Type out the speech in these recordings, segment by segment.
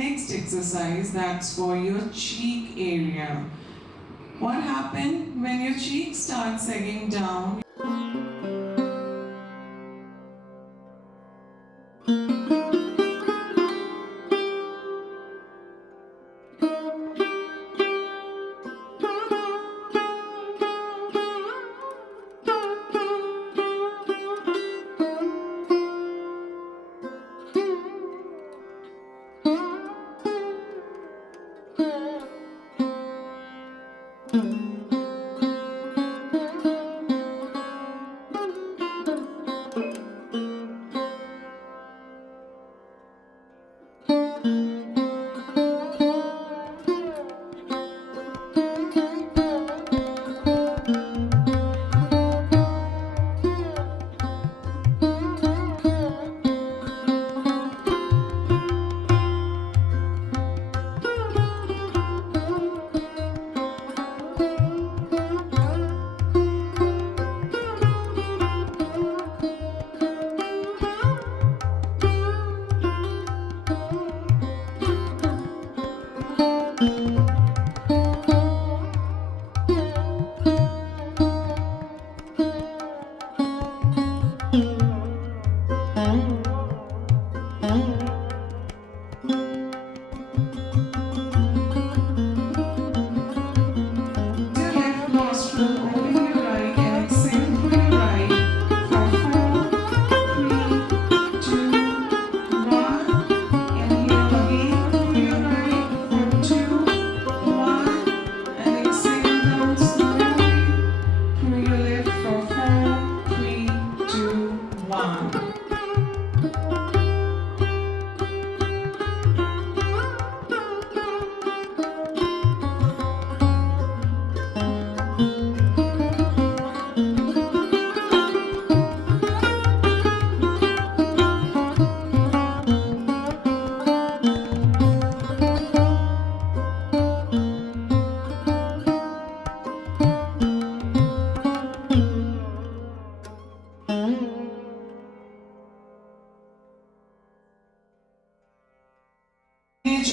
next exercise, that's for your cheek area. What happens when your cheek starts sagging down?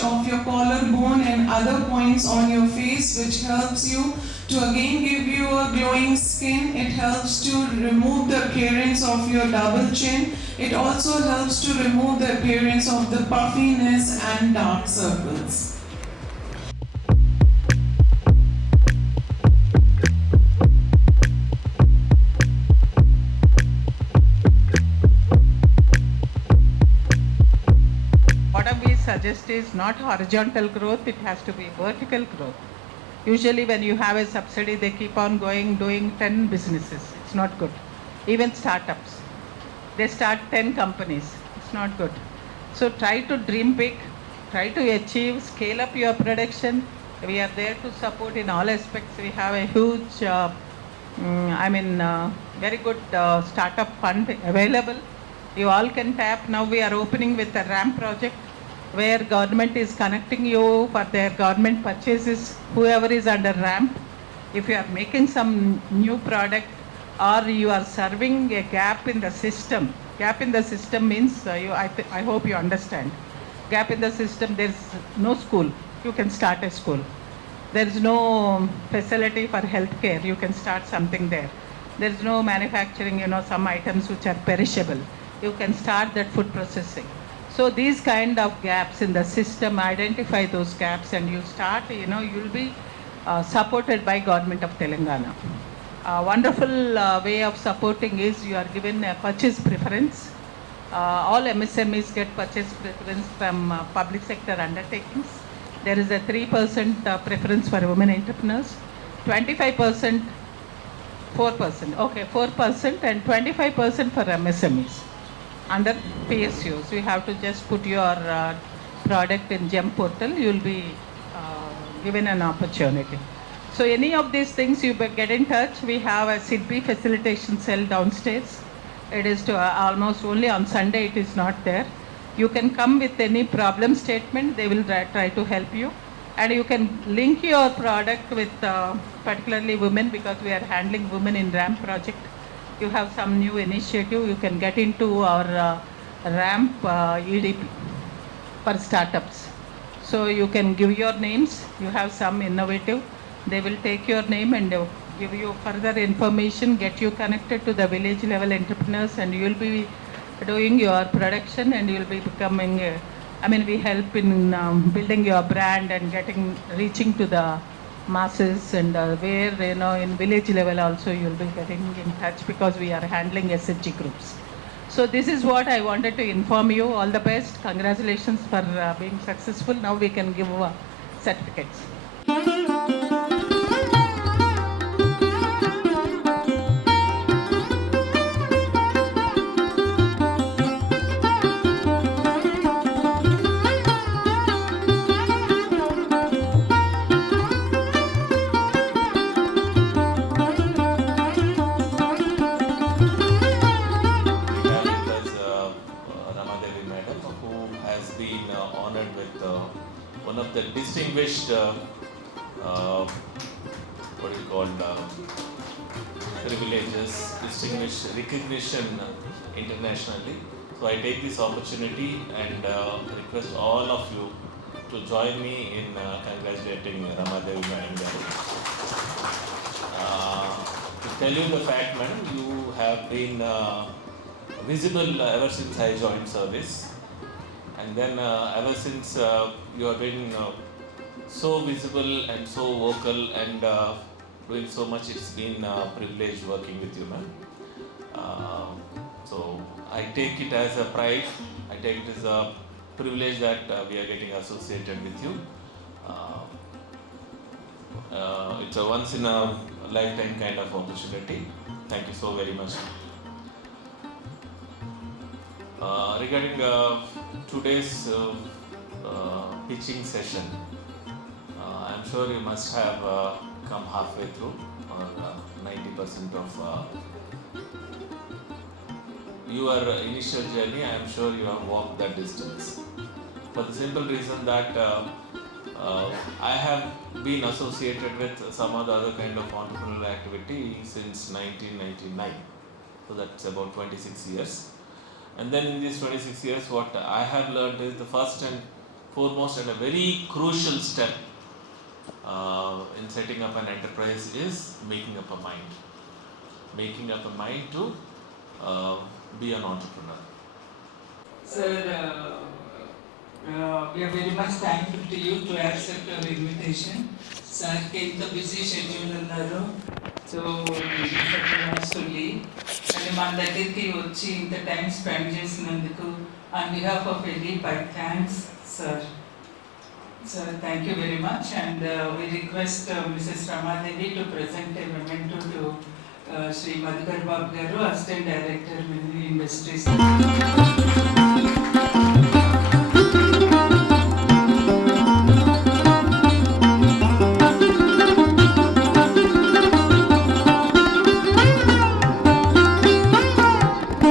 Of your collarbone and other points on your face, which helps you to again give you a glowing skin. It helps to remove the appearance of your double chin. It also helps to remove the appearance of the puffiness and dark circles. Suggest is not horizontal growth, it has to be vertical growth. Usually when you have a subsidy, they keep on doing 10 businesses. It's not good. Even startups, they start 10 companies. It's not good. So try to dream big, try to achieve, scale up your production. We are there to support in all aspects. We have a huge, very good startup fund available. You all can tap. Now we are opening with a RAM project, where government is connecting you for their government purchases, whoever is under ramp. If you are making some new product or you are serving a gap in the system means, I hope you understand. Gap in the system, there is no school, you can start a school. There is no facility for healthcare, you can start something there. There is no manufacturing, some items which are perishable. You can start that food processing. So these kind of gaps in the system, identify those gaps and you start, you'll be supported by Government of Telangana. A wonderful way of supporting is you are given a purchase preference. All MSMEs get purchase preference from public sector undertakings. There is a 3% preference for women entrepreneurs, 25%, 4% and 25% for MSMEs. Under PSUs, you have to just put your product in GEM portal, you will be given an opportunity. So any of these things, you get in touch. We have a SIDBI facilitation cell downstairs. It is to almost only on Sunday, it is not there. You can come with any problem statement, they will try to help you. And you can link your product with particularly women, because we are handling women in RAMP project. You have some new initiative, you can get into our RAMP EDP for startups. So you can give your names. You have some innovative. They will take your name and give you further information, get you connected to the village level entrepreneurs, and you will be doing your production, and you will be becoming. We help in building your brand and reaching to the masses, and where in village level also you will be getting in touch, because we are handling SHG groups. So this is what I wanted to inform you. All the best. Congratulations for being successful. Now we can give certificates. We have with us Ramadevi Madam, who has been honored with one of the distinguished, privileges, distinguished recognition internationally. So I take this opportunity and request all of you to join me in congratulating Ramadevi Madam. To tell you the fact, madam, you have been visible ever since I joined service, and then ever since you have been so visible and so vocal and doing so much. It's been a privilege working with you, ma'am. So I take it as a pride. I take it as a privilege that we are getting associated with you. It's a once in a lifetime kind of opportunity. Thank you so very much. Regarding today's pitching session, I'm sure you must have come halfway through, or 90% of your initial journey. I'm sure you have walked that distance. For the simple reason that I have been associated with some of the other kind of entrepreneurial activity since 1999. So that's about 26 years. And then in these 26 years, what I have learned is the first and foremost and a very crucial step in setting up an enterprise is making up a mind. Making up a mind to be an entrepreneur. Sir, we are very much thankful to you to accept our invitation. Sir, ఎంత busy schedule ఉన్నారు, so to leave, కానీ మన దగ్గరికి వచ్చి ఇంత time spend చేసినందుకు on behalf of ఎలీ బై thanks sir. Sir, thank you very much, and we request Mrs. Ramadevi to present a memento to Sri Madhukar Babu Garu, Assistant Director, Ministry Industries.